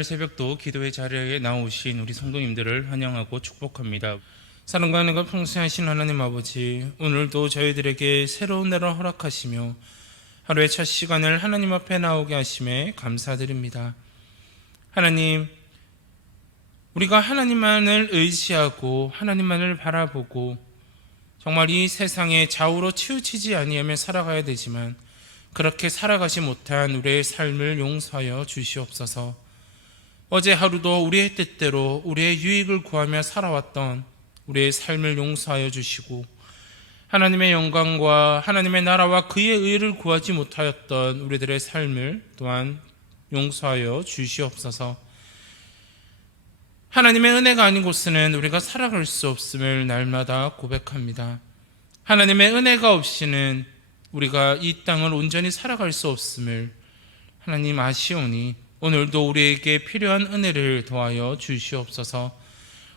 오늘 새벽도 기도의 자리에 나오신 우리 성도님들을 환영하고 축복합니다. 사랑과 은혜가 풍성하신 하나님 아버지, 오늘도 저희들에게 새로운 날을 허락하시며 하루의 첫 시간을 하나님 앞에 나오게 하심에 감사드립니다. 하나님, 우리가 하나님만을 의지하고 하나님만을 바라보고 정말 이 세상에 좌우로 치우치지 아니하며 살아가야 되지만 그렇게 살아가지 못한 우리의 삶을 용서하여 주시옵소서. 어제 하루도 우리의 뜻대로 우리의 유익을 구하며 살아왔던 우리의 삶을 용서하여 주시고 하나님의 영광과 하나님의 나라와 그의 의를 구하지 못하였던 우리들의 삶을 또한 용서하여 주시옵소서. 하나님의 은혜가 아닌 곳에는 우리가 살아갈 수 없음을 날마다 고백합니다. 하나님의 은혜가 없이는 우리가 이 땅을 온전히 살아갈 수 없음을 하나님 아시오니 오늘도 우리에게 필요한 은혜를 더하여 주시옵소서.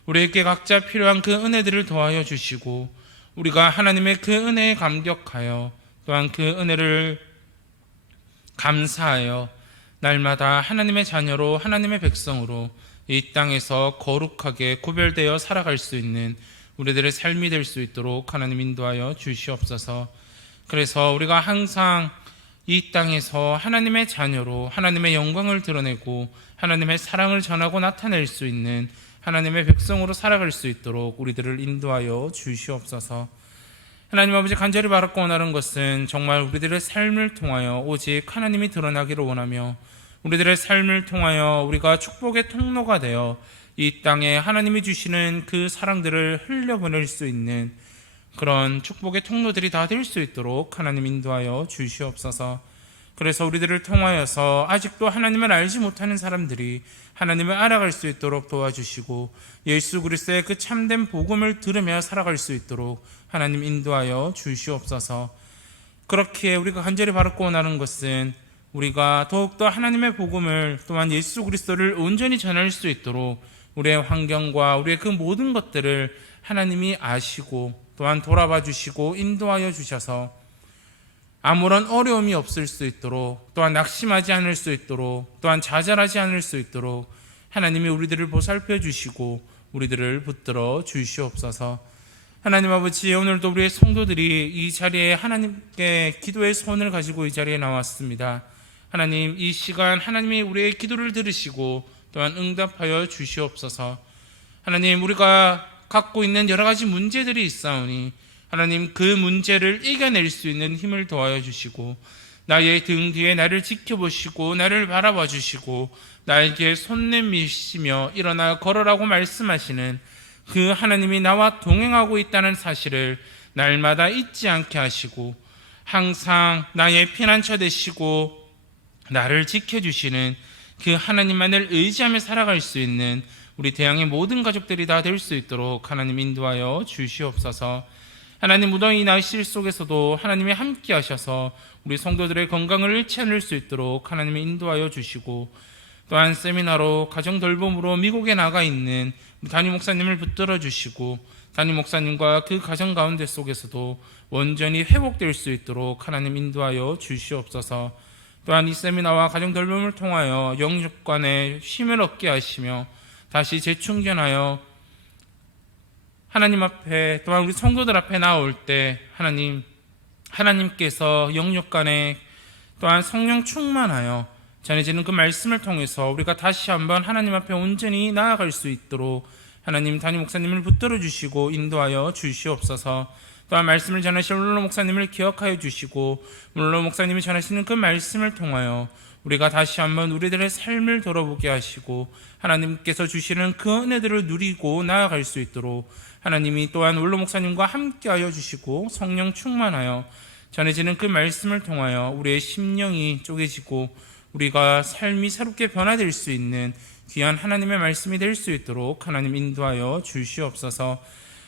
우리에게 각자 필요한 그 은혜들을 더하여 주시고 우리가 하나님의 그 은혜에 감격하여 또한 그 은혜를 감사하여 날마다 하나님의 자녀로 하나님의 백성으로 이 땅에서 거룩하게 구별되어 살아갈 수 있는 우리들의 삶이 될 수 있도록 하나님 인도하여 주시옵소서. 그래서 우리가 항상 이 땅에서 하나님의 자녀로 하나님의 영광을 드러내고 하나님의 사랑을 전하고 나타낼 수 있는 하나님의 백성으로 살아갈 수 있도록 우리들을 인도하여 주시옵소서. 하나님 아버지, 간절히 바랐고 원하는 것은 정말 우리들의 삶을 통하여 오직 하나님이 드러나기를 원하며 우리들의 삶을 통하여 우리가 축복의 통로가 되어 이 땅에 하나님이 주시는 그 사랑들을 흘려보낼 수 있는 그런 축복의 통로들이 다 될 수 있도록 하나님 인도하여 주시옵소서. 그래서 우리들을 통하여서 아직도 하나님을 알지 못하는 사람들이 하나님을 알아갈 수 있도록 도와주시고 예수 그리스도의 그 참된 복음을 들으며 살아갈 수 있도록 하나님 인도하여 주시옵소서. 그렇게 우리가 간절히 바랐고 원하는 것은 우리가 더욱더 하나님의 복음을 또한 예수 그리스도를 온전히 전할 수 있도록 우리의 환경과 우리의 그 모든 것들을 하나님이 아시고 또한 돌아봐 주시고 인도하여 주셔서 아무런 어려움이 없을 수 있도록 또한 낙심하지 않을 수 있도록 또한 좌절하지 않을 수 있도록 하나님이 우리들을 보살펴 주시고 우리들을 붙들어 주시옵소서. 하나님 아버지, 오늘도 우리의 성도들이 이 자리에 하나님께 기도의 손을 가지고 이 자리에 나왔습니다. 하나님, 이 시간 하나님이 우리의 기도를 들으시고 또한 응답하여 주시옵소서. 하나님, 우리가 갖고 있는 여러 가지 문제들이 있사오니 하나님, 그 문제를 이겨낼 수 있는 힘을 더하여 주시고 나의 등 뒤에 나를 지켜보시고 나를 바라봐 주시고 나에게 손 내미시며 일어나 걸으라고 말씀하시는 그 하나님이 나와 동행하고 있다는 사실을 날마다 잊지 않게 하시고 항상 나의 피난처 되시고 나를 지켜주시는 그 하나님만을 의지하며 살아갈 수 있는 우리 대양의 모든 가족들이 다 될 수 있도록 하나님 인도하여 주시옵소서. 하나님, 무더위 날씨 속에서도 하나님이 함께 하셔서 우리 성도들의 건강을 잃지 않을 수 있도록 하나님이 인도하여 주시고 또한 세미나로 가정 돌봄으로 미국에 나가 있는 담임 목사님을 붙들어 주시고 담임 목사님과 그 가정 가운데 속에서도 온전히 회복될 수 있도록 하나님 인도하여 주시옵소서. 또한 이 세미나와 가정 돌봄을 통하여 영육간에 힘을 얻게 하시며 다시 재충전하여 하나님 앞에 또한 우리 성도들 앞에 나올 때 하나님께서 영육간에 또한 성령 충만하여 전해지는 그 말씀을 통해서 우리가 다시 한번 하나님 앞에 온전히 나아갈 수 있도록 하나님 담임 목사님을 붙들어 주시고 인도하여 주시옵소서. 또한 말씀을 전하실 물로 목사님을 기억하여 주시고 물로 목사님이 전하시는 그 말씀을 통하여 우리가 다시 한번 우리들의 삶을 돌아보게 하시고 하나님께서 주시는 그 은혜들을 누리고 나아갈 수 있도록 하나님이 또한 물로 목사님과 함께하여 주시고 성령 충만하여 전해지는 그 말씀을 통하여 우리의 심령이 쪼개지고 우리가 삶이 새롭게 변화될 수 있는 귀한 하나님의 말씀이 될 수 있도록 하나님 인도하여 주시옵소서.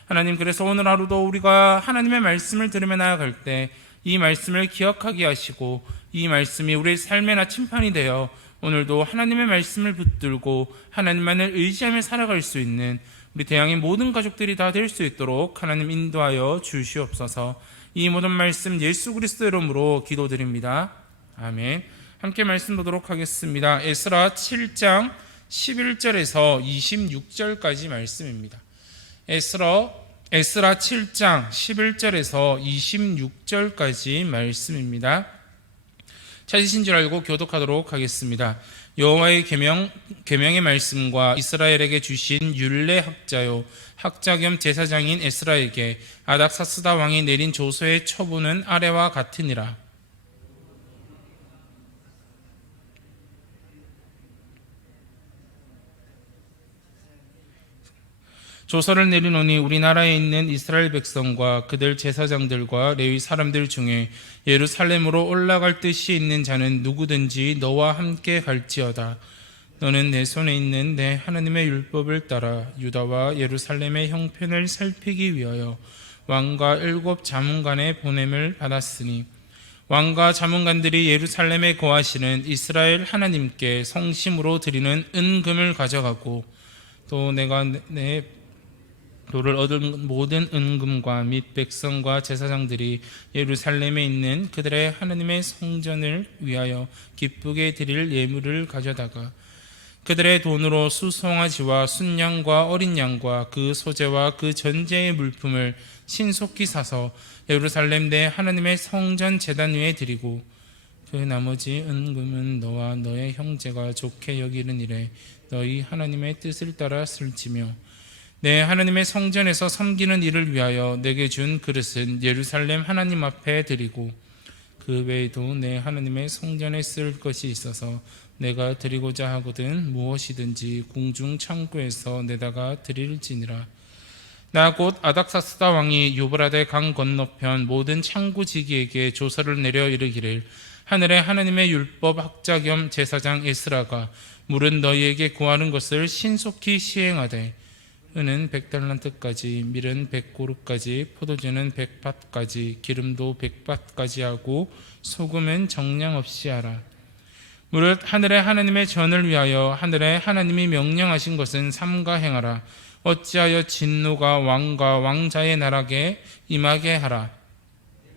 하나님, 그래서 오늘 하루도 우리가 하나님의 말씀을 들으며 나아갈 때 이 말씀을 기억하게 하시고 이 말씀이 우리의 삶의 나침판이 되어 오늘도 하나님의 말씀을 붙들고 하나님만을 의지하며 살아갈 수 있는 우리 대양의 모든 가족들이 다 될 수 있도록 하나님 인도하여 주시옵소서. 이 모든 말씀 예수 그리스도 이름으로 기도드립니다. 아멘. 함께 말씀 보도록 하겠습니다. 에스라 7장 11절에서 26절까지 말씀입니다. 에스라 7장 11절에서 26절까지 말씀입니다. 찾으신 줄 알고 교독하도록 하겠습니다. 여호와의 계명의 말씀과 이스라엘에게 주신 율례 학자요 학자 겸 제사장인 에스라에게 아닥사스다 왕이 내린 조서의 처분은 아래와 같으니라. 조서를 내리노니 우리나라에 있는 이스라엘 백성과 그들 제사장들과 레위 사람들 중에 예루살렘으로 올라갈 뜻이 있는 자는 누구든지 너와 함께 갈지어다. 너는 내 손에 있는 내 하나님의 율법을 따라 유다와 예루살렘의 형편을 살피기 위하여 왕과 7 자문관의 보냄을 받았으니 왕과 자문관들이 예루살렘에 거하시는 이스라엘 하나님께 성심으로 드리는 은금을 가져가고 또 내가 내 도를 얻은 모든 은금과 및 백성과 제사장들이 예루살렘에 있는 그들의 하나님의 성전을 위하여 기쁘게 드릴 예물을 가져다가 그들의 돈으로 수송아지와 순양과 어린 양과 그 소재와 그 전제의 물품을 신속히 사서 예루살렘 내 하나님의 성전 제단 위에 드리고 그 나머지 은금은 너와 너의 형제가 좋게 여기는 일에 너희 하나님의 뜻을 따라 쓸지며 내 하나님의 성전에서 섬기는 일을 위하여 내게 준 그릇은 예루살렘 하나님 앞에 드리고 그 외에도 내 하나님의 성전에 쓸 것이 있어서 내가 드리고자 하거든 무엇이든지 궁중 창고에서 내다가 드릴지니라. 나 곧 아닥사스다 왕이 유브라데 강 건너편 모든 창고지기에게 조서를 내려 이르기를 하늘의 하나님의 율법 학자 겸 제사장 에스라가 물은 너희에게 구하는 것을 신속히 시행하되 은은 100달란트까지, 밀은 100고르까지, 포도주는 100밭까지, 기름도 100밭까지 하고 소금은 정량 없이 하라. 무릇 하늘의 하나님의 전을 위하여 하늘의 하나님이 명령하신 것은 삼가 행하라. 어찌하여 진노가 왕과 왕자의 나라에 임하게 하라.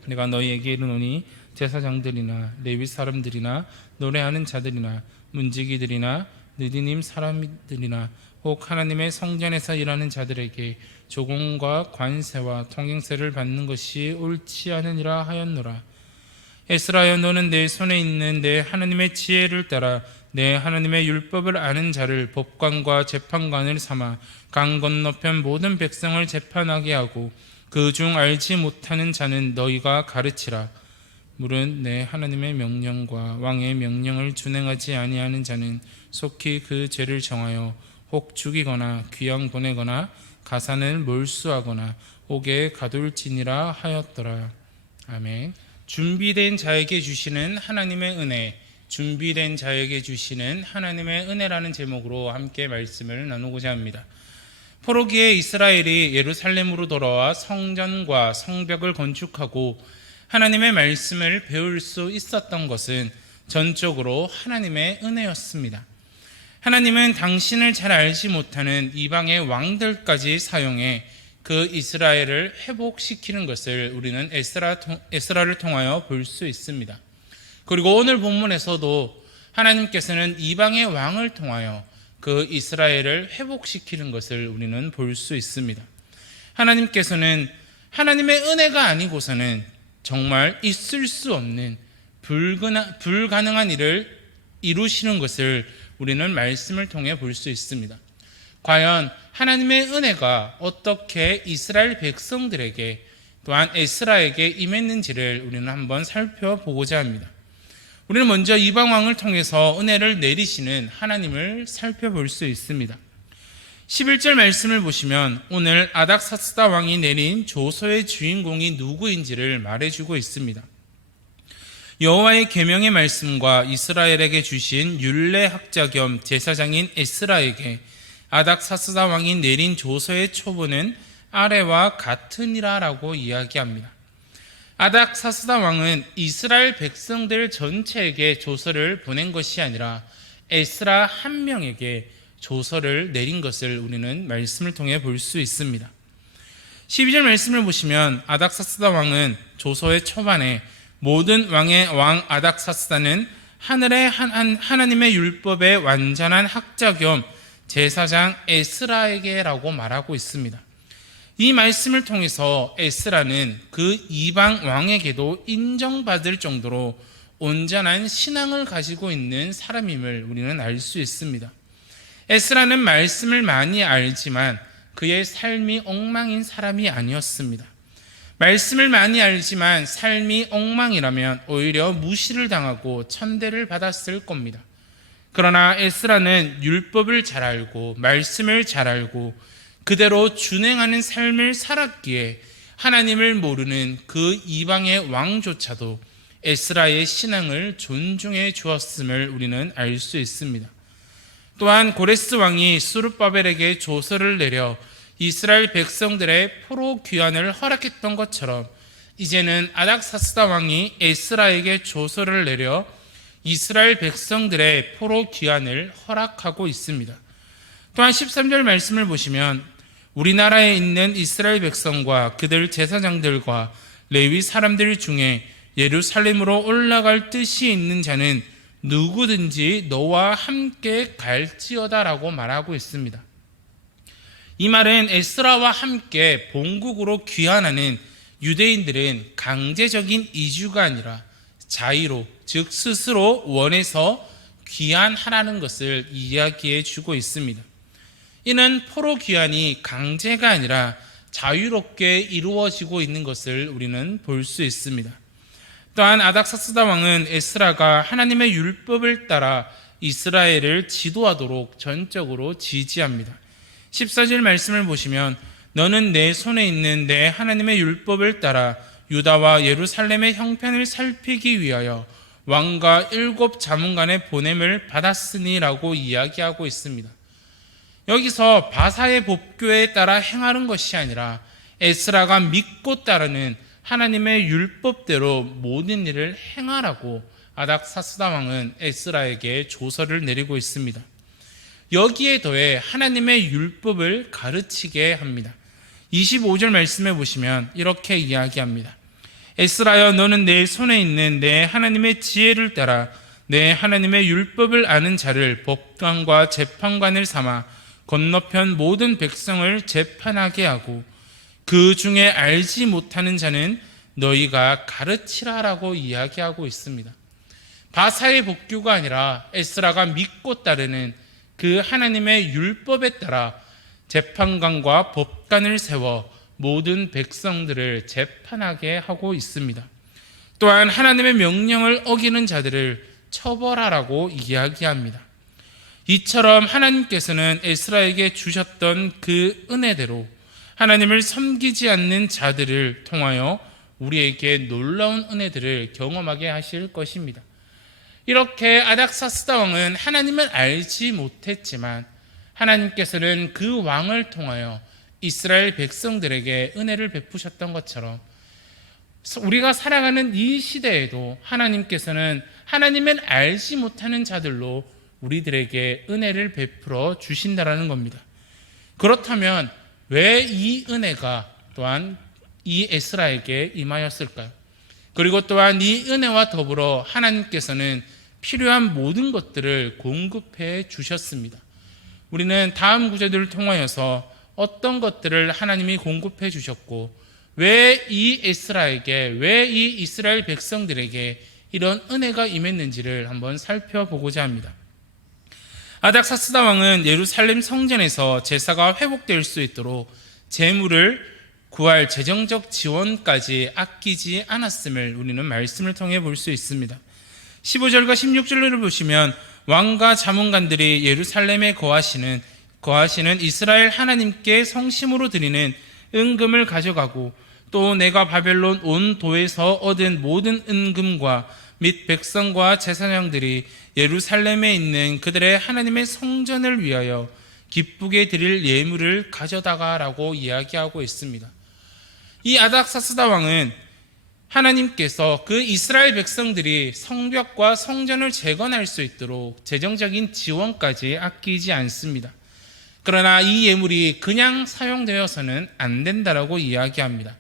내가 너희에게 이르노니 제사장들이나 레위 사람들이나 노래하는 자들이나 문지기들이나 느디님 사람들이나 혹 하나님의 성전에서 일하는 자들에게 조공과 관세와 통행세를 받는 것이 옳지 않으니라 하였노라. 에스라여, 너는 내 손에 있는 내 하나님의 지혜를 따라 내 하나님의 율법을 아는 자를 법관과 재판관을 삼아 강 건너편 모든 백성을 재판하게 하고 그 중 알지 못하는 자는 너희가 가르치라. 무릇 내 하나님의 명령과 왕의 명령을 준행하지 아니하는 자는 속히 그 죄를 정하여 혹 죽이거나 귀양 보내거나 가산을 몰수하거나 옥에 가둘지니라 하였더라. 아멘. 준비된 자에게 주시는 하나님의 은혜, 준비된 자에게 주시는 하나님의 은혜라는 제목으로 함께 말씀을 나누고자 합니다. 포로기에 이스라엘이 예루살렘으로 돌아와 성전과 성벽을 건축하고 하나님의 말씀을 배울 수 있었던 것은 전적으로 하나님의 은혜였습니다. 하나님은 당신을 잘 알지 못하는 이방의 왕들까지 사용해 그 이스라엘을 회복시키는 것을 우리는 에스라를 통하여 볼 수 있습니다. 그리고 오늘 본문에서도 하나님께서는 이방의 왕을 통하여 그 이스라엘을 회복시키는 것을 우리는 볼 수 있습니다. 하나님께서는 하나님의 은혜가 아니고서는 정말 있을 수 없는 불가능한 일을 이루시는 것을 우리는 말씀을 통해 볼 수 있습니다. 과연 하나님의 은혜가 어떻게 이스라엘 백성들에게 또한 에스라에게 임했는지를 우리는 한번 살펴보고자 합니다. 우리는 먼저 이방 왕을 통해서 은혜를 내리시는 하나님을 살펴볼 수 있습니다. 11절 말씀을 보시면 오늘 아닥사스다 왕이 내린 조서의 주인공이 누구인지를 말해주고 있습니다. 여호와의 계명의 말씀과 이스라엘에게 주신 율례 학자 겸 제사장인 에스라에게 아닥사스다 왕이 내린 조서의 초본은 아래와 같으니라 라고 이야기합니다. 아닥사스다 왕은 이스라엘 백성들 전체에게 조서를 보낸 것이 아니라 에스라 한 명에게 조서를 내린 것을 우리는 말씀을 통해 볼 수 있습니다. 12절 말씀을 보시면 아닥사스다 왕은 조서의 초반에 모든 왕의 왕 아닥사스다는 하늘의 하나님의 율법의 완전한 학자 겸 제사장 에스라에게라고 말하고 있습니다. 이 말씀을 통해서 에스라는 그 이방 왕에게도 인정받을 정도로 온전한 신앙을 가지고 있는 사람임을 우리는 알 수 있습니다. 에스라는 말씀을 많이 알지만 그의 삶이 엉망인 사람이 아니었습니다. 말씀을 많이 알지만 삶이 엉망이라면 오히려 무시를 당하고 천대를 받았을 겁니다. 그러나 에스라는 율법을 잘 알고 말씀을 잘 알고 그대로 준행하는 삶을 살았기에 하나님을 모르는 그 이방의 왕조차도 에스라의 신앙을 존중해 주었음을 우리는 알 수 있습니다. 또한 고레스 왕이 스룹바벨에게 조서를 내려 이스라엘 백성들의 포로 귀환을 허락했던 것처럼 이제는 아닥사스다 왕이 에스라에게 조서를 내려 이스라엘 백성들의 포로 귀환을 허락하고 있습니다. 또한 13절 말씀을 보시면 우리나라에 있는 이스라엘 백성과 그들 제사장들과 레위 사람들 중에 예루살렘으로 올라갈 뜻이 있는 자는 누구든지 너와 함께 갈지어다라고 말하고 있습니다. 이 말은 에스라와 함께 본국으로 귀환하는 유대인들은 강제적인 이주가 아니라 자의로, 즉 스스로 원해서 귀환하라는 것을 이야기해 주고 있습니다. 이는 포로 귀환이 강제가 아니라 자유롭게 이루어지고 있는 것을 우리는 볼 수 있습니다. 또한 아닥사스다 왕은 에스라가 하나님의 율법을 따라 이스라엘을 지도하도록 전적으로 지지합니다. 14절 말씀을 보시면 너는 내 손에 있는 내 하나님의 율법을 따라 유다와 예루살렘의 형편을 살피기 위하여 왕과 7 자문관의 보냄을 받았으니라고 이야기하고 있습니다. 여기서 바사의 법궤에 따라 행하는 것이 아니라 에스라가 믿고 따르는 하나님의 율법대로 모든 일을 행하라고 아닥사스다 왕은 에스라에게 조서를 내리고 있습니다. 여기에 더해 하나님의 율법을 가르치게 합니다. 25절 말씀에 보시면 이렇게 이야기합니다. 에스라여 너는 내 손에 있는 내 하나님의 지혜를 따라 내 하나님의 율법을 아는 자를 법관과 재판관을 삼아 건너편 모든 백성을 재판하게 하고 그 중에 알지 못하는 자는 너희가 가르치라라고 이야기하고 있습니다. 바사의 법규가 아니라 에스라가 믿고 따르는 그 하나님의 율법에 따라 재판관과 법관을 세워 모든 백성들을 재판하게 하고 있습니다. 또한 하나님의 명령을 어기는 자들을 처벌하라고 이야기합니다. 이처럼 하나님께서는 에스라에게 주셨던 그 은혜대로 하나님을 섬기지 않는 자들을 통하여 우리에게 놀라운 은혜들을 경험하게 하실 것입니다. 이렇게 아닥사스다 왕은 하나님을 알지 못했지만 하나님께서는 그 왕을 통하여 이스라엘 백성들에게 은혜를 베푸셨던 것처럼 우리가 살아가는 이 시대에도 하나님께서는 하나님을 알지 못하는 자들로 우리들에게 은혜를 베풀어 주신다라는 겁니다. 그렇다면 왜 이 은혜가 또한 이 에스라에게 임하였을까요? 그리고 또한 이 은혜와 더불어 하나님께서는 필요한 모든 것들을 공급해 주셨습니다. 우리는 다음 구절들을 통하여서 어떤 것들을 하나님이 공급해 주셨고 왜 이 에스라에게, 왜 이 이스라엘 백성들에게 이런 은혜가 임했는지를 한번 살펴보고자 합니다. 아닥사스다 왕은 예루살렘 성전에서 제사가 회복될 수 있도록 재물을 구할 재정적 지원까지 아끼지 않았음을 우리는 말씀을 통해 볼 수 있습니다. 15절과 16절을 보시면 왕과 자문관들이 예루살렘에 거하시는 이스라엘 하나님께 성심으로 드리는 은금을 가져가고 또 내가 바벨론 온 도에서 얻은 모든 은금과 및 백성과 제사장들이 예루살렘에 있는 그들의 하나님의 성전을 위하여 기쁘게 드릴 예물을 가져다가라고 이야기하고 있습니다. 이 아닥사스다 왕은 하나님께서 그 이스라엘 백성들이 성벽과 성전을 재건할 수 있도록 재정적인 지원까지 아끼지 않습니다. 그러나 이 예물이 그냥 사용되어서는 안 된다라고 이야기합니다.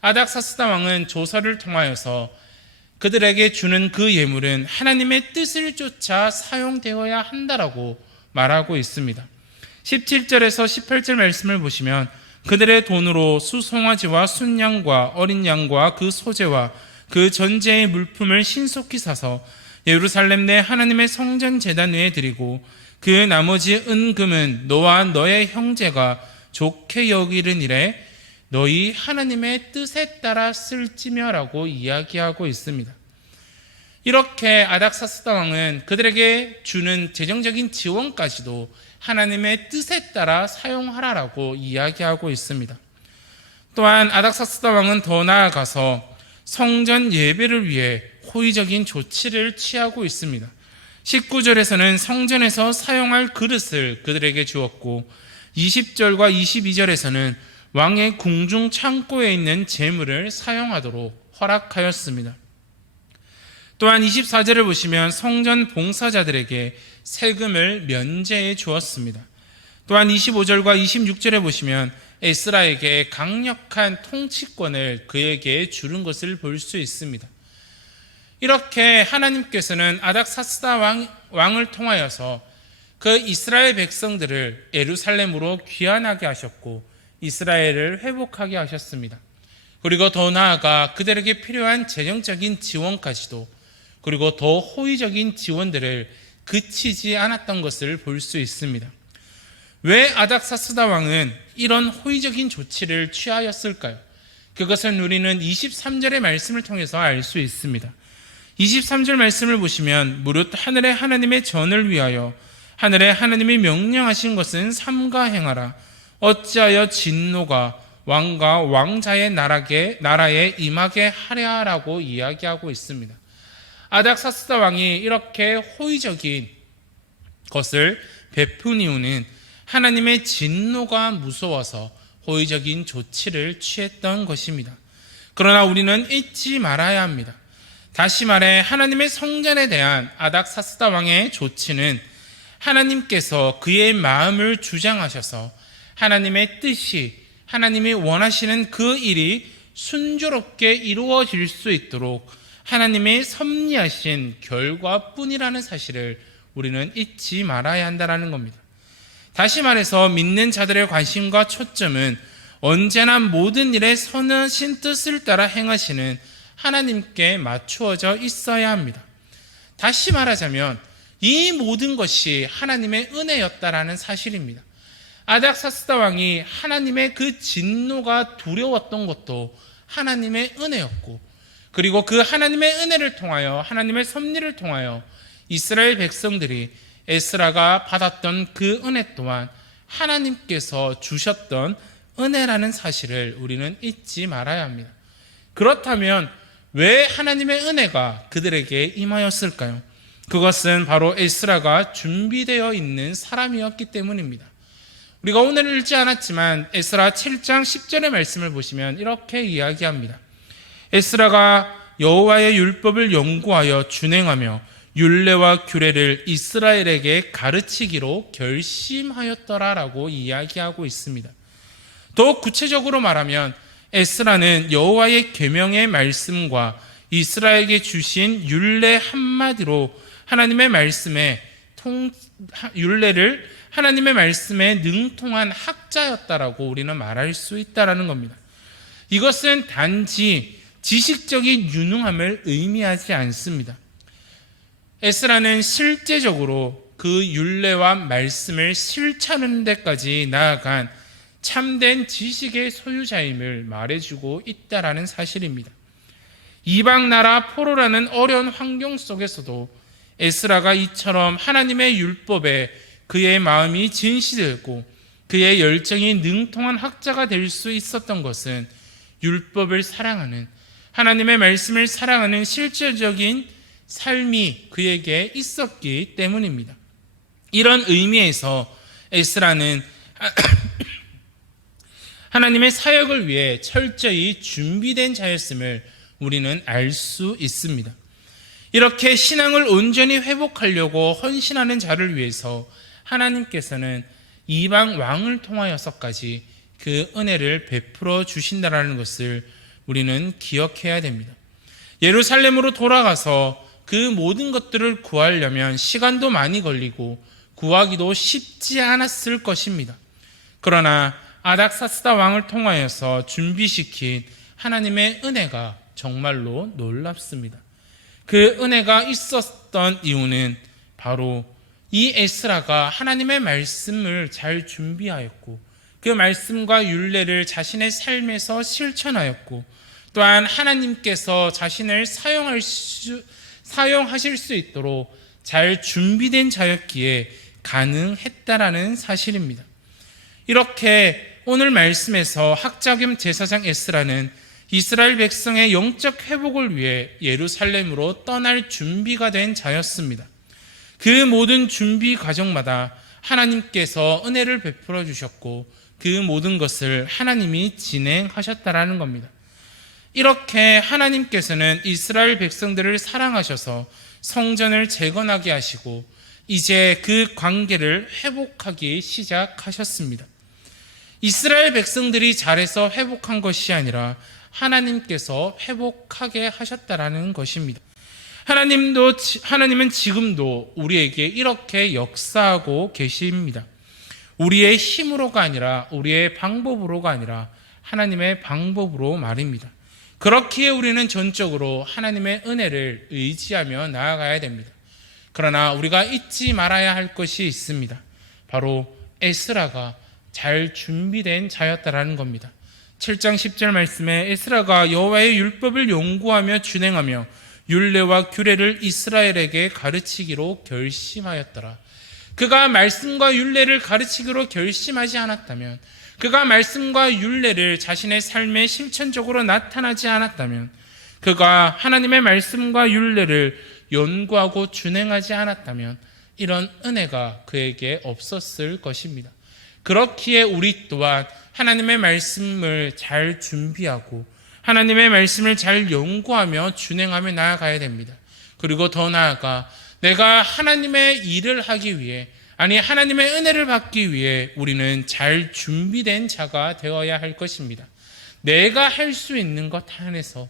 아닥사스다 왕은 조서를 통하여서 그들에게 주는 그 예물은 하나님의 뜻을 쫓아 사용되어야 한다라고 말하고 있습니다. 17절에서 18절 말씀을 보시면 그들의 돈으로 수송아지와 순양과 어린 양과 그 소재와 그 전제의 물품을 신속히 사서 예루살렘 내 하나님의 성전 제단 위에 드리고 그 나머지 은금은 너와 너의 형제가 좋게 여기는 일에 너희 하나님의 뜻에 따라 쓸지며라고 이야기하고 있습니다. 이렇게 아닥사스다 왕은 그들에게 주는 재정적인 지원까지도 하나님의 뜻에 따라 사용하라라고 이야기하고 있습니다. 또한 아닥사스다 왕은 더 나아가서 성전 예배를 위해 호의적인 조치를 취하고 있습니다. 19절에서는 성전에서 사용할 그릇을 그들에게 주었고 20절과 22절에서는 왕의 궁중 창고에 있는 재물을 사용하도록 허락하였습니다. 또한 24절을 보시면 성전 봉사자들에게 세금을 면제해 주었습니다. 또한 25절과 26절에 보시면 에스라에게 강력한 통치권을 그에게 주는 것을 볼 수 있습니다. 이렇게 하나님께서는 아닥사스다 왕을 통하여서 그 이스라엘 백성들을 예루살렘으로 귀환하게 하셨고 이스라엘을 회복하게 하셨습니다. 그리고 더 나아가 그들에게 필요한 재정적인 지원까지도 그리고 더 호의적인 지원들을 그치지 않았던 것을 볼 수 있습니다. 왜 아닥사스다 왕은 이런 호의적인 조치를 취하였을까요? 그것은 우리는 23절의 말씀을 통해서 알 수 있습니다. 23절 말씀을 보시면 무릇 하늘의 하나님의 전을 위하여 하늘의 하나님이 명령하신 것은 삼가 행하라. 어찌하여 진노가 왕과 왕자의 나라에 임하게 하랴라고 이야기하고 있습니다. 아닥사스다 왕이 이렇게 호의적인 것을 베푼 이유는 하나님의 진노가 무서워서 호의적인 조치를 취했던 것입니다. 그러나 우리는 잊지 말아야 합니다. 다시 말해 하나님의 성전에 대한 아닥사스다 왕의 조치는 하나님께서 그의 마음을 주장하셔서 하나님의 뜻이 하나님이 원하시는 그 일이 순조롭게 이루어질 수 있도록 하나님의 섭리하신 결과뿐이라는 사실을 우리는 잊지 말아야 한다는 겁니다. 다시 말해서 믿는 자들의 관심과 초점은 언제나 모든 일에 선하신 뜻을 따라 행하시는 하나님께 맞추어져 있어야 합니다. 다시 말하자면 이 모든 것이 하나님의 은혜였다라는 사실입니다. 아닥사스다 왕이 하나님의 그 진노가 두려웠던 것도 하나님의 은혜였고 그리고 그 하나님의 은혜를 통하여 하나님의 섭리를 통하여 이스라엘 백성들이 에스라가 받았던 그 은혜 또한 하나님께서 주셨던 은혜라는 사실을 우리는 잊지 말아야 합니다. 그렇다면 왜 하나님의 은혜가 그들에게 임하였을까요? 그것은 바로 에스라가 준비되어 있는 사람이었기 때문입니다. 우리가 오늘 읽지 않았지만 에스라 7장 10절의 말씀을 보시면 이렇게 이야기합니다. 에스라가 여호와의 율법을 연구하여 준행하며 율례와 규례를 이스라엘에게 가르치기로 결심하였더라라고 이야기하고 있습니다. 더욱 구체적으로 말하면 에스라는 여호와의 계명의 말씀과 이스라엘에게 주신 율례 한마디로 하나님의 말씀에 율례를 하나님의 말씀에 능통한 학자였다라고 우리는 말할 수 있다라는 겁니다. 이것은 단지 지식적인 유능함을 의미하지 않습니다. 에스라는 실제적으로 그 율례와 말씀을 실천하는 데까지 나아간 참된 지식의 소유자임을 말해주고 있다라는 사실입니다. 이방 나라 포로라는 어려운 환경 속에서도 에스라가 이처럼 하나님의 율법에 그의 마음이 진실되고 그의 열정이 능통한 학자가 될 수 있었던 것은 율법을 사랑하는 하나님의 말씀을 사랑하는 실질적인 삶이 그에게 있었기 때문입니다. 이런 의미에서 에스라는 하나님의 사역을 위해 철저히 준비된 자였음을 우리는 알 수 있습니다. 이렇게 신앙을 온전히 회복하려고 헌신하는 자를 위해서 하나님께서는 이방 왕을 통하여서까지 그 은혜를 베풀어 주신다는 것을 우리는 기억해야 됩니다. 예루살렘으로 돌아가서 그 모든 것들을 구하려면 시간도 많이 걸리고 구하기도 쉽지 않았을 것입니다. 그러나 아닥사스다 왕을 통하여서 준비시킨 하나님의 은혜가 정말로 놀랍습니다. 그 은혜가 있었던 이유는 바로 이 에스라가 하나님의 말씀을 잘 준비하였고 그 말씀과 율례를 자신의 삶에서 실천하였고 또한 하나님께서 자신을 사용하실 수 있도록 잘 준비된 자였기에 가능했다라는 사실입니다. 이렇게 오늘 말씀에서 학자 겸 제사장 에스라는 이스라엘 백성의 영적 회복을 위해 예루살렘으로 떠날 준비가 된 자였습니다. 그 모든 준비 과정마다 하나님께서 은혜를 베풀어 주셨고 그 모든 것을 하나님이 진행하셨다라는 겁니다. 이렇게 하나님께서는 이스라엘 백성들을 사랑하셔서 성전을 재건하게 하시고 이제 그 관계를 회복하기 시작하셨습니다. 이스라엘 백성들이 잘해서 회복한 것이 아니라 하나님께서 회복하게 하셨다라는 것입니다. 하나님은 지금도 우리에게 이렇게 역사하고 계십니다. 우리의 힘으로가 아니라 우리의 방법으로가 아니라 하나님의 방법으로 말입니다. 그렇기에 우리는 전적으로 하나님의 은혜를 의지하며 나아가야 됩니다. 그러나 우리가 잊지 말아야 할 것이 있습니다. 바로 에스라가 잘 준비된 자였다라는 겁니다. 7장 10절 말씀에 에스라가 여호와의 율법을 연구하며 준행하며 율례와 규례를 이스라엘에게 가르치기로 결심하였더라. 그가 말씀과 율례를 가르치기로 결심하지 않았다면, 그가 말씀과 율례를 자신의 삶에 실천적으로 나타나지 않았다면, 그가 하나님의 말씀과 율례를 연구하고 준행하지 않았다면 이런 은혜가 그에게 없었을 것입니다. 그렇기에 우리 또한 하나님의 말씀을 잘 준비하고 하나님의 말씀을 잘 연구하며 준행하며 나아가야 됩니다. 그리고 더 나아가 내가 하나님의 일을 하기 위해, 아니 하나님의 은혜를 받기 위해 우리는 잘 준비된 자가 되어야 할 것입니다. 내가 할 수 있는 것 안에서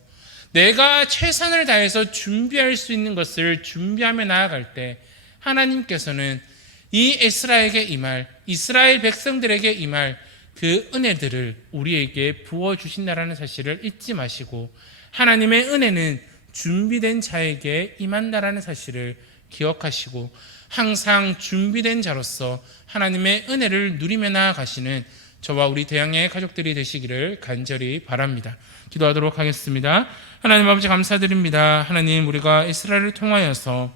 내가 최선을 다해서 준비할 수 있는 것을 준비하며 나아갈 때 하나님께서는 이 에스라에게 임할, 이스라엘 백성들에게 임할 그 은혜들을 우리에게 부어주신다라는 사실을 잊지 마시고 하나님의 은혜는 준비된 자에게 임한다라는 사실을 기억하시고 항상 준비된 자로서 하나님의 은혜를 누리며 나아가시는 저와 우리 대양의 가족들이 되시기를 간절히 바랍니다. 기도하도록 하겠습니다. 하나님 아버지 감사드립니다. 하나님, 우리가 에스라를 통하여서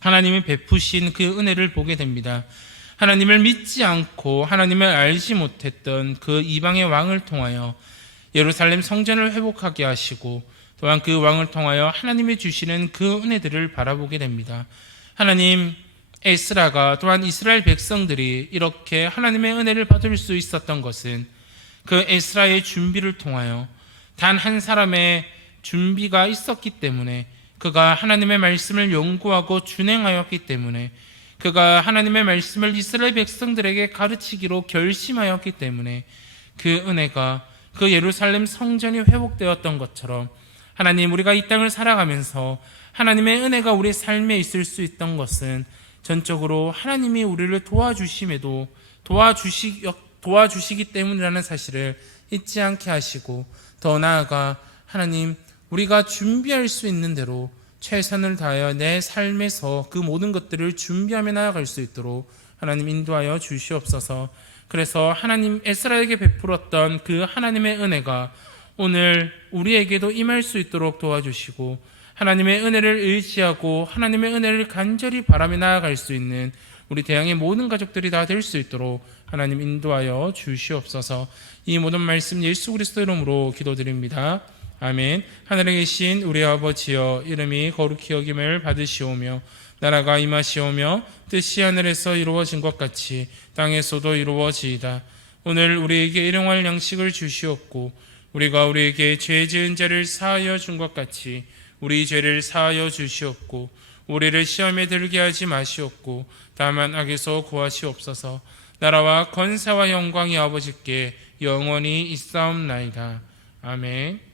하나님이 베푸신 그 은혜를 보게 됩니다. 하나님을 믿지 않고 하나님을 알지 못했던 그 이방의 왕을 통하여 예루살렘 성전을 회복하게 하시고 또한 그 왕을 통하여 하나님이 주시는 그 은혜들을 바라보게 됩니다. 하나님, 에스라가 또한 이스라엘 백성들이 이렇게 하나님의 은혜를 받을 수 있었던 것은 그 에스라의 준비를 통하여 단 한 사람의 준비가 있었기 때문에, 그가 하나님의 말씀을 연구하고 준행하였기 때문에, 그가 하나님의 말씀을 이스라엘 백성들에게 가르치기로 결심하였기 때문에 그 은혜가 그 예루살렘 성전이 회복되었던 것처럼 하나님, 우리가 이 땅을 살아가면서 하나님의 은혜가 우리의 삶에 있을 수 있던 것은 전적으로 하나님이 우리를 도와주심에도 도와주시기 때문이라는 사실을 잊지 않게 하시고, 더 나아가 하나님, 우리가 준비할 수 있는 대로 최선을 다하여 내 삶에서 그 모든 것들을 준비하며 나아갈 수 있도록 하나님 인도하여 주시옵소서. 그래서 하나님 에스라에게 베풀었던 그 하나님의 은혜가 오늘 우리에게도 임할 수 있도록 도와주시고, 하나님의 은혜를 의지하고 하나님의 은혜를 간절히 바라며 나아갈 수 있는 우리 대양의 모든 가족들이 다 될 수 있도록 하나님 인도하여 주시옵소서. 이 모든 말씀 예수 그리스도 이름으로 기도드립니다. 아멘. 하늘에 계신 우리 아버지여, 이름이 거룩히 여김을 받으시오며 나라가 임하시오며 뜻이 하늘에서 이루어진 것 같이 땅에서도 이루어지이다. 오늘 우리에게 일용할 양식을 주시옵고 우리가 우리에게 죄 지은 자를 사하여 준 것 같이 우리 죄를 사하여 주시옵고 우리를 시험에 들게 하지 마시옵고 다만 악에서 구하시옵소서. 나라와 권세와 영광이 아버지께 영원히 있사옵나이다. 아멘.